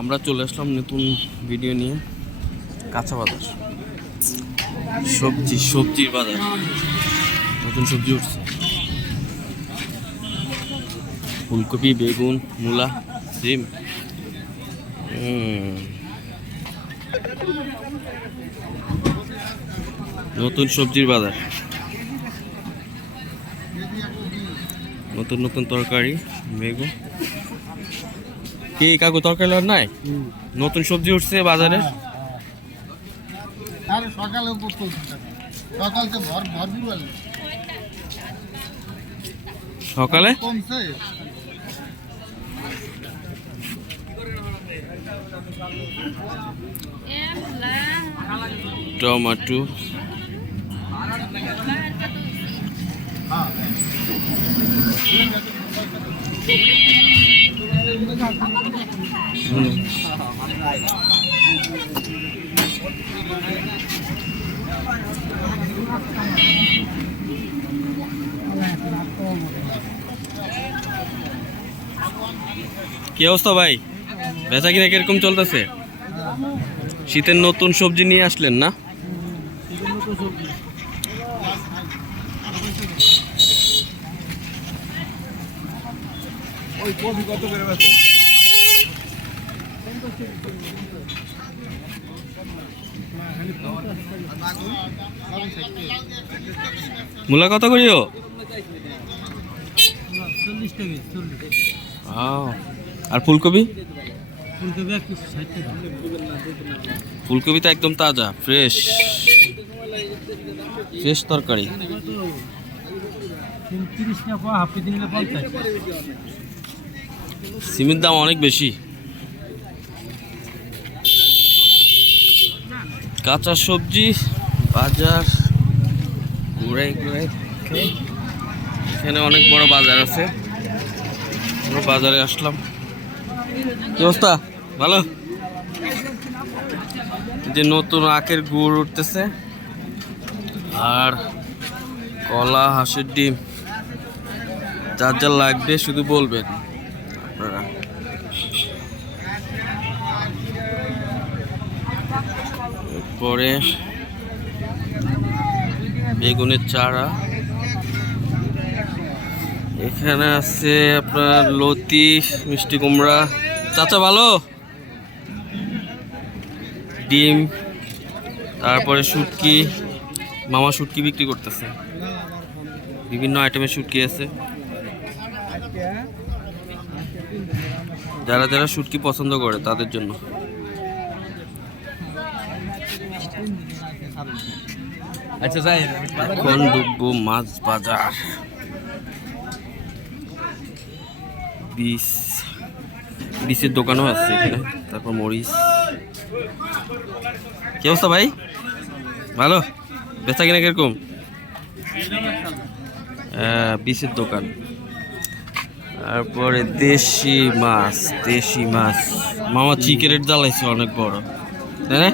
আমরা চলে আসলাম নতুন ভিডিও নিয়ে। কাঁচা বাজার, সবজির বাজার, নতুন সবজি উঠছে। ফুলকপি, বেগুন, মূলা, সিম। নতুন সবজির বাজার, নতুন নতুন তরকারি, বেগুন। কি কাকু তরকারি আর নাই? নতুন সবজি উঠছে বাজারে। সকালে টমেটো, কি অবস্থা ভাই? বেচা কিনা কিরকম চলতেছে? শীতের নতুন সবজি নিয়ে আসলেন না? মূলা কত করিও? আর ফুলকপি? ফুলকপি তো একদম তাজা, ফ্রেশ তরকারি। সিমের দাম অনেক বেশি। কাঁচা সবজি বাজার ঘুরাই এখানে অনেক বড় বাজার আছে। আমরা বাজারে আসলাম। কি অবস্থা? ভালো? যে নতুন আখের গুড় উঠতেছে, আর কলা, হাঁসের ডিম। যার যার লাগবে শুধু বলবেন আপনারা। এরপরে বেগুনের চারা। এখানে আছে আপনার লতি, মিষ্টি কুমড়া। চাচা ভালো? ডিম, তারপরে শুটকি। মামা শুটকি বিক্রি করতেছে, বিভিন্ন আইটেমের শুটকি আছে। যারা যারা শুটকি পছন্দ করে তাদের জন্য। এখন ঢুকবো মাছ বাজার। বীজের দোকানও আছে এখানে। তারপর মরিচ। কি অবস্থা ভাই? ভালো? বেচা কিনা কিরকম? বীজের দোকান। তারপরে দেশি মাছ। মামা চিকেনের জ্বালাইছে অনেক বড়, তাই না?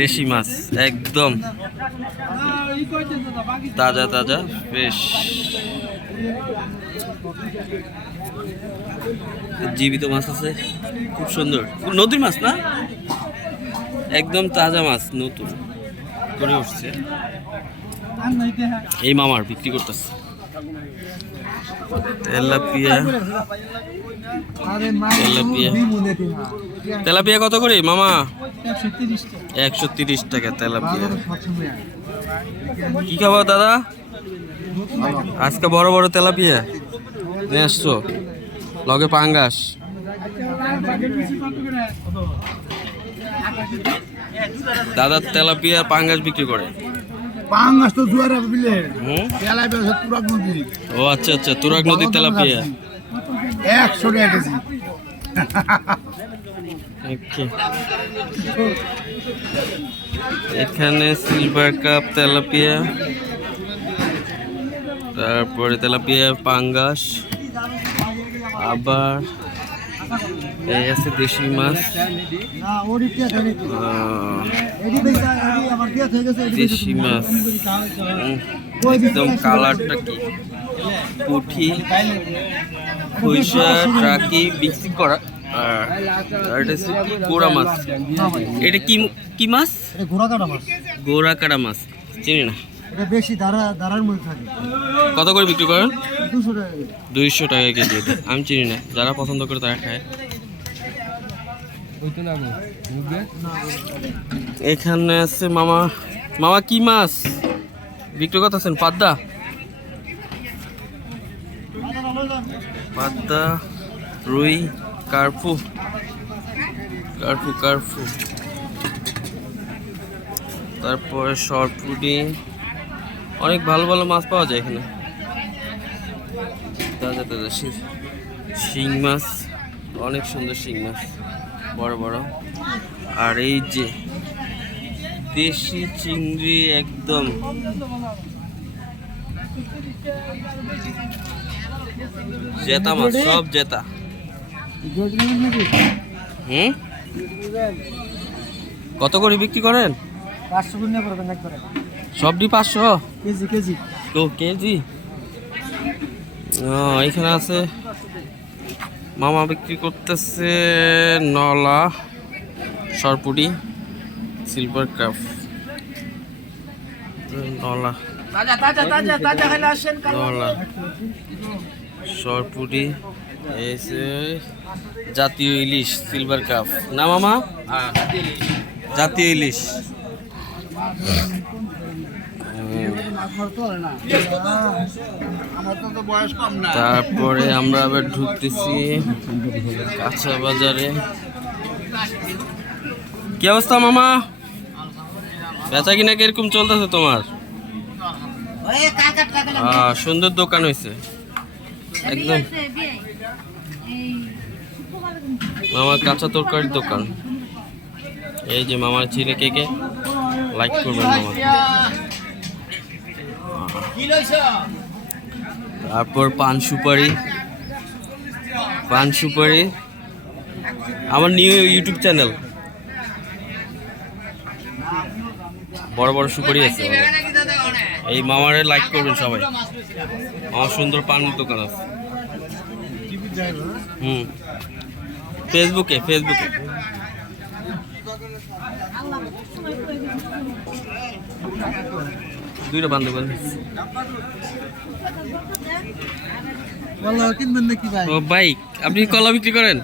দেশি মাছ একদম তাজা ফ্রেশ। জীবিত মাছ আছে, খুব সুন্দর। নদীর মাছ না, একদম তাজা মাছ, নতুন করে উঠছে। এই মামার বিক্রি করতেছে তেলাপিয়া কত করে মামা? 130 টাকা তেলাপিয়া। কি খাবো দাদা? আজকে বড় বড় তেলাপিয়া নিয়ে আসছো, লগে পাঙ্গাস। দাদা তেলাপিয়া পাঙ্গাস বিক্রি করে। পাঙ্গাস তো জুয়ারা বিলে তেলাপিয়া তুরাগ নদী। ও আচ্ছা, তুরাগ নদীর তেলাপিয়া 100 টাকা কেজি। এখানে সিলভার কাপ তেলাপিয়া, তারপরে তেলাপিয়া পাঙ্গাস, আবার এই আছে দেশি মাছ। দেশি মাছ একদম কালারটা কি, পুঁটি, খুইসা, ট্রাকি মিক্সিং করা। আর এটা হচ্ছে গোড়া মাছ। এটা কি কি মাছ? এটা ঘোড়া কাটা মাছ। গোড়া কাটা মাছ চিনি না। এটা বেশি দাঁড়ার মধ্যে থাকে। কত করে বিক্রি করেন? 200 টাকা। 200 টাকা কেজি। আমি চিনি না, যারা পছন্দ করে তারা খায়। এখানে আছে মামা। মামা কি মাছ বিক্রি করতেছেন? পাদ্দা, পাদ্দা, রুই, কার্পু, কার্পু কার্পু, তারপরে সরপুটি। অনেক ভালো ভালো মাছ পাওয়া যায় এখানে। তাজা তাজা শিং মাছ, অনেক সুন্দর শিং মাছ, বড় বড়। আর এই যে দেশি চিংড়ি, একদম জেতা মাছ, সব জেতা। কত করে বিক্রি করেন? 500 করে করবেন একবারে। সবটি 500 কেজি কেজি। তো কেজি। এখানে আছে মামা বিক্রি করতেছে নলা, সরপুটি, সিলভার কাপ, নলা, নলা, সরপুটি, এসে জাতীয় ইলিশ, সিলভার কাপ না মামা? জাতীয় ইলিশ। তারপরে আমরা আবার ঢুকতেছি কাঁচা বাজারে। কি অবস্থা মামা, বেচা কিনা কিরকম চলতেছে তোমার? সুন্দর দোকান হয়েছে একদম। মামার কাঁচা তরকারির দোকান। এই যে মামার ছেলে কে লাইক করবেন মামা। তারপর পান সুপারি, পান সুপারি। আমার নিউ ইউটিউব চ্যানেল, বড় বড় সুপারি আছে। এই মামারে লাইক করবেন সবাই। আমার সুন্দর পানের দোকান আছে। ফেসবুকে, ফেসবুকে। দুইটা বান্ধব ও ভাই, আপনি কলা বিক্রি করেন?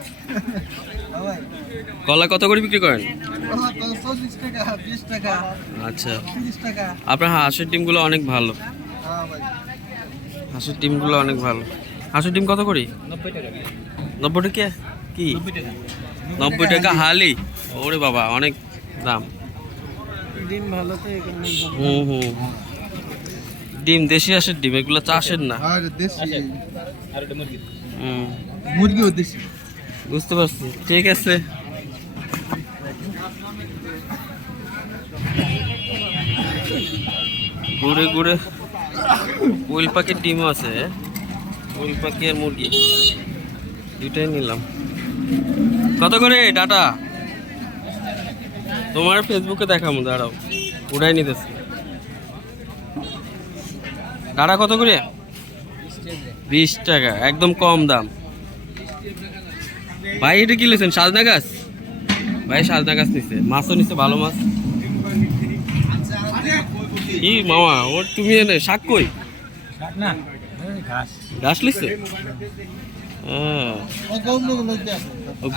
কলা কত করে বিক্রি করেন? আচ্ছা, আপনার হাঁসের ডিমগুলো অনেক ভালো। হাঁসের ডিমগুলো অনেক ভালো। হাঁসের ডিম কত করে? 90 টাকা। কি 90 টাকা হালি? ওরে বাবা, অনেক দাম। ডিম ভালো তো। ডিম দেশি হাঁসের ডিম, এগুলো চাষের না। বুঝতে পারছি, ঠিক আছে। ঘুরে ঘুরে কোয়েল পাখির ডিমও আছে। কোয়েল পাখি আর মুরগি দুইটাই নিলাম। কত করে ডাটা? তোমার ফেসবুকে দেখাবো, দাঁড়াও, ওটাই নিতেছি। ডাটা কত করে? 20 টাকা, একদম কম দাম। ভাই এটা কি নিয়েছেন? সাজনা গাছ? ভাই সাজনা গাছ নিচ্ছে। মাছও নিচ্ছে, ভালো মাছ। কি মামা, ওর তুমি এনে শাক কই? ঘাস লিখছে?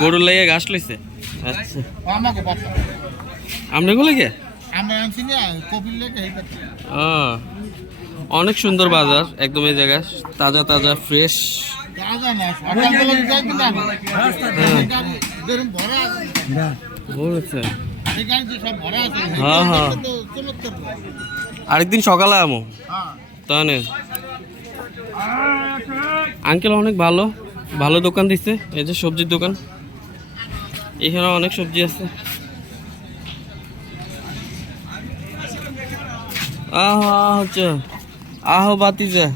গরুর লাগে ঘাস লইছে। আচ্ছা, আমরা গুলো কে অনেক সুন্দর বাজার, একদম এই জায়গা তাজা তাজা ফ্রেশ। হ্যাঁ হ্যাঁ, আরেকদিন সকালে আমো তাহলে। আঙ্কেল অনেক ভালো ভালো দোকান দিচ্ছে। এই যে সবজির দোকান, এখানে অনেক সবজি আছে। হচ্ছে আহো বাতিজা।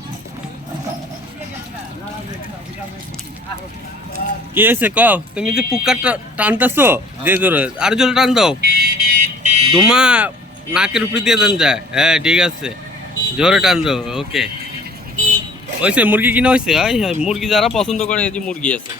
কি হয়েছে কও? তুমি যে পুকারটা টানতেছো যে জোরে, আর জোরে টান দাও। দুমা নাকের উপরে দিয়ে দেন যায়। হ্যাঁ ঠিক আছে, জোরে টান দাও। ওকে, হয়েছে। মুরগি কিনা হয়েছে? মুরগি যারা পছন্দ করে, এই যে মুরগি আছে।